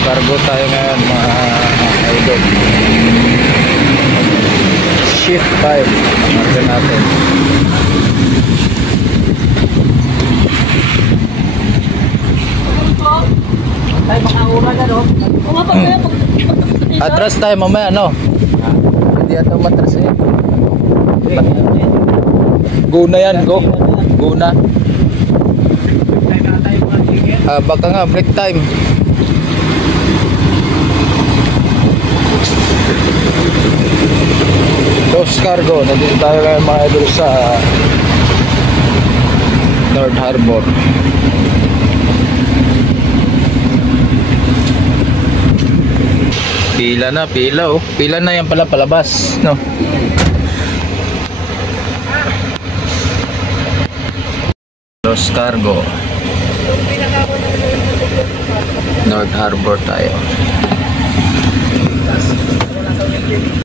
Cargo tayo ngayon mga idol. Shift 5 natin natin. Atras tayo mamaya, no? Hindi ata umatras eh. Go na yan, go. Go na. Baka nga, break time. Dos Cargo, nandito tayo ngayon mga idol sa North Harbor. Pila na, pila oh. Pila na yan pala palabas, no? Dos Cargo, North Harbor tayo.